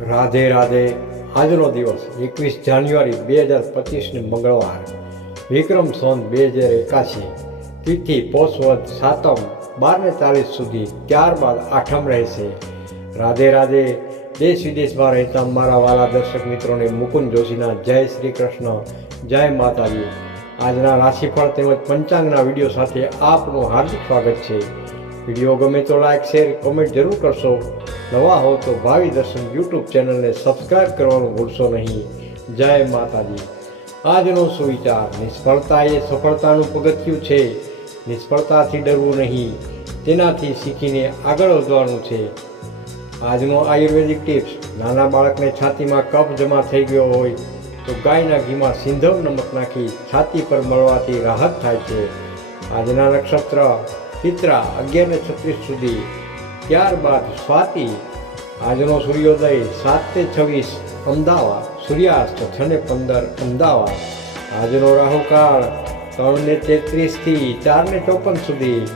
રાધે રાધે, આજનો દિવસ એકવીસ જાન્યુઆરી બે હજાર પચીસને મંગળવાર. વિક્રમ સોન બે હજાર એકાશી, તિથિ પોષવદ સાતમ, બારને ચાલીસ સુધી ત્યારબાદ આઠમ રહેશે. રાધે રાધે, દેશ વિદેશમાં રહેતા મારા વાલા દર્શક મિત્રોને મુકુંદ જોશીના જય શ્રી કૃષ્ણ, જય માતાજી. આજના રાશિફળ તેમજ પંચાંગના વીડિયો સાથે આપનું હાર્દિક સ્વાગત છે. વીડિયો ગમે તો લાઈક શેર કોમેન્ટ જરૂર કરશો. નવા હો તો ભાવિ દર્શન યુટ્યુબ ચેનલને સબસ્ક્રાઈબ કરવાનું ભૂલશો નહીં. જય માતાજી. આજનો સુવિચાર નિષ્ફળતા એ સફળતાનું પગથિયું છે. નિષ્ફળતાથી ડરવું નહીં. તેનાથી શીખીને આગળ વધવાનું છે. આજનો આયુર્વેદિક ટિપ્સ, નાના બાળકને છાતીમાં કફ જમા થઈ ગયો હોય તો ગાયના ઘીમાં સિંધવ નમક નાખી છાતી પર મળવાથી રાહત થાય છે. આજના નક્ષત્ર ચિત્રા અગિયાર ને છત્રીસ સુધી. ત્યારબાદ સ્વાતિ, આજનો સૂર્યોદય સાતને છવ્વીસ, અમદાવાદ. સૂર્યાસ્ત છ ને પંદર, અમદાવાદ. આજનો રાહુકાળ ત્રણ ને તેત્રીસથી ચાર ને ચોપન સુધી.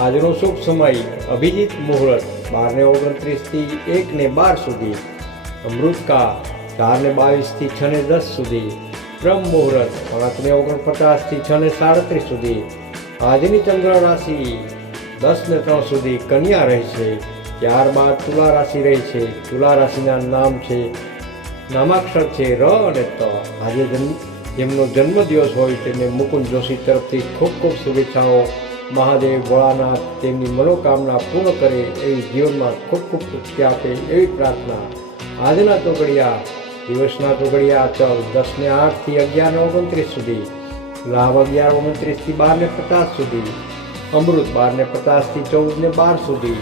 આજનો શુભ સમય, અભિજીત મુહૂર્ત બાર ને ઓગણત્રીસથી એક ને બાર સુધી. અમૃતકા ચાર ને બાવીસથી છ ને દસ સુધી. બ્રહ્મ મુહૂર્ત પાંચ ને ઓગણપચાસથી છ ને સાડત્રીસ સુધી. આજની ચંદ્ર રાશિ દસ ને ત્રણ સુધી કન્યા રહેશે. ત્યારબાદ તુલા રાશિ રહી છે તુલા રાશિના નામ છે નામાક્ષર છે ર અને ત. આજે જન્મ જેમનો જન્મદિવસ હોય તેમને મુકુંદ જોશી તરફથી ખૂબ ખૂબ શુભેચ્છાઓ. મહાદેવ, ભોળાનાથ તેમની મનોકામના પૂર્ણ કરે એવી જીવનમાં ખૂબ ખૂબ તૃપ્તિ આપે એવી પ્રાર્થના. આજના ચોગડિયા દિવસના ચોગડિયા ચલ દસ ને આઠથી અગિયાર ને ઓગણત્રીસ સુધી. લાભ અગિયાર ઓગણત્રીસથી બાર ને પચાસ સુધી અમૃત બાર ને પચાસથી ચૌદ ને બાર સુધી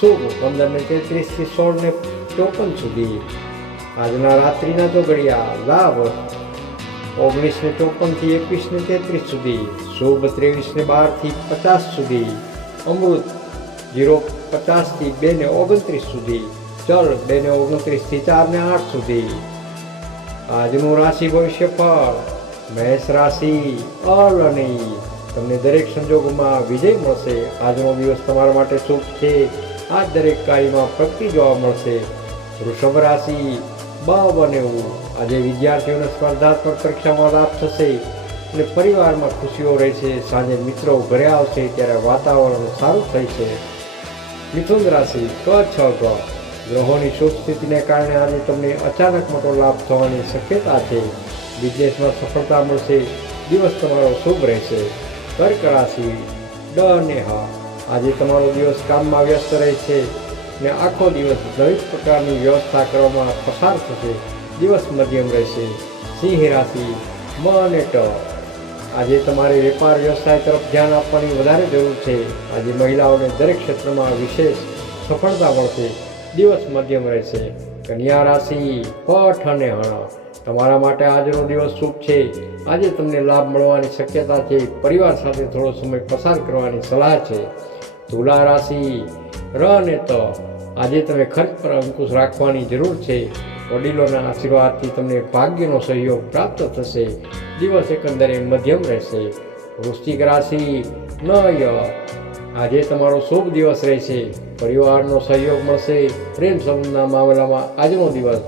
શુભ પંદર ને તેત્રીસથી સોળ ને ચોપન સુધી. આજના રાત્રિના ચોગડિયા લાભ ઓગણીસ ને ચોપનથી એકવીસ ને તેત્રીસ સુધી, શુભ ત્રેવીસ ને બારથી પચાસ સુધી, અમૃત જીરો પચાસથી બે ને ઓગણત્રીસ સુધી ચલ બે ને ઓગણત્રીસથી ચાર ને આઠ સુધી. આજનું રાશિ ભવિષ્ય ફળ મેષ રાશિ અલની તમને દરેક સંજોગોમાં વિજય મળશે. આજનો દિવસ તમારા માટે શુભ છે. આ દરેક કાર્યમાં પ્રગતિ જોવા મળશે. વૃષભ રાશિ બનેવું આજે વિદ્યાર્થીઓને સ્પર્ધાત્મક પરીક્ષામાં લાભ થશે અને પરિવારમાં ખુશીઓ રહેશે. સાંજે મિત્રો ઘરે આવશે ત્યારે વાતાવરણ સારું થઈ છે મિથુન રાશિ ક, છ, ગ. ગ્રહોની શુભ સ્થિતિને કારણે આજે તમને અચાનક મોટો લાભ થવાની શક્યતા છે. બિઝનેસમાં સફળતા મળશે, દિવસ તમારો શુભ રહેશે. કર્ક રાશિ ડ અને હ. આજે તમારો દિવસ કામમાં વ્યસ્ત રહેશે ને આખો દિવસ દરેક પ્રકારની વ્યવસ્થા કરવામાં પસાર થશે. દિવસ મધ્યમ રહેશે. સિંહ રાશિ, મ અને ટ. આજે તમારે વેપાર વ્યવસાય તરફ ધ્યાન આપવાની વધારે જરૂર છે. આજે મહિલાઓને દરેક ક્ષેત્રમાં વિશેષ સફળતા મળશે. દિવસ મધ્યમ રહેશે. કન્યા રાશિ પઠ અને હણ તમારા માટે આજનો દિવસ શુભ છે. આજે તમને લાભ મળવાની શક્યતા છે. પરિવાર સાથે થોડો સમય પસાર કરવાની સલાહ છે. તુલા રાશિ, ર અને ત. આજે તમે ખર્ચ પર અંકુશ રાખવાની જરૂર છે. વડીલોના આશીર્વાદથી તમને ભાગ્યનો સહયોગ પ્રાપ્ત થશે. દિવસ એકંદરે મધ્યમ રહેશે. વૃશ્ચિક રાશિ, ન, ય. આજે તમારો શુભ દિવસ રહેશે. પરિવારનો સહયોગ મળશે. પ્રેમ સંબંધના મામલામાં આજનો દિવસ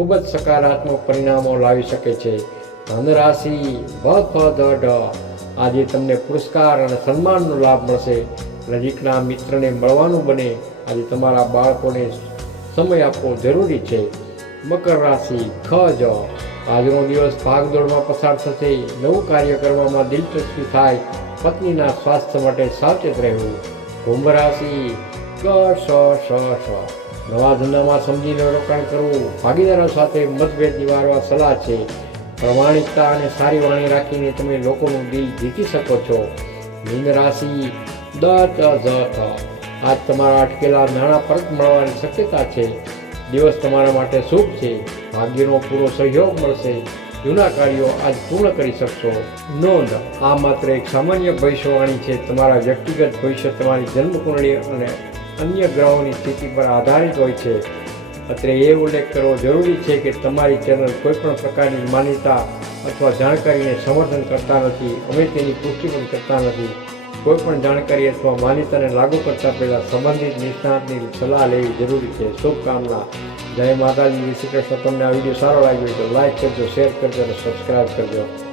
ખૂબ જ સકારાત્મક પરિણામો લાવી શકે છે. ધન રાશિ ભ આજે તમને પુરસ્કાર અને સન્માનનો લાભ મળશે. નજીકના મિત્રને મળવાનું બને. આજે તમારા બાળકોને સમય આપવો જરૂરી છે. મકર રાશિ ખ જ આજનો દિવસ ભાગદોડમાં પસાર થશે. નવું કાર્ય કરવામાં દિલચસ્પી થાય. પત્નીના સ્વાસ્થ્ય માટે સાવચેત રહેવું. કુંભ રાશિ ક શ શ શ. નવા ધંધામાં સમજીને રોકાણ કરવું, ભાગીદારો સાથે મતભેદ નિવારવા સલાહ છે. પ્રમાણિકતા અને સારી વાણી રાખીને તમે લોકોનું દિલ જીતી શકો છો. મીન રાશિ દ ચ ઝ થ આજ તમારા અટકેલા નાણાં પરત મળવાની શક્યતા છે. દિવસ તમારા માટે શુભ છે. ભાગ્યનો પૂરો સહયોગ મળશે. જૂના કાર્યો આજ પૂર્ણ કરી શકશો. નોંધ, આ માત્ર એક સામાન્ય ભવિષ્યવાણી છે. તમારા વ્યક્તિગત ભવિષ્ય, તમારી જન્મકુંડળી અને અન્ય ગ્રહોની સ્થિતિ પર આધારિત હોય છે. અત્રે એ ઉલ્લેખ કરવો જરૂરી છે કે તમારી ચેનલ કોઈપણ પ્રકારની માન્યતા અથવા જાણકારીને સમર્થન કરતા નથી, અમે તેની પુષ્ટિ પણ કરતા નથી. કોઈપણ જાણકારી અથવા માન્યતાને લાગુ કરતા પહેલાં સંબંધિત નિષ્ણાતની સલાહ લેવી જરૂરી છે. શુભકામના. જય માતાજી. શ્રી કૃષ્ણ. તમને આ વીડિયો સારો લાગ્યો તો લાઈક કરજો, શેર કરજો અને સબસ્ક્રાઈબ કરજો.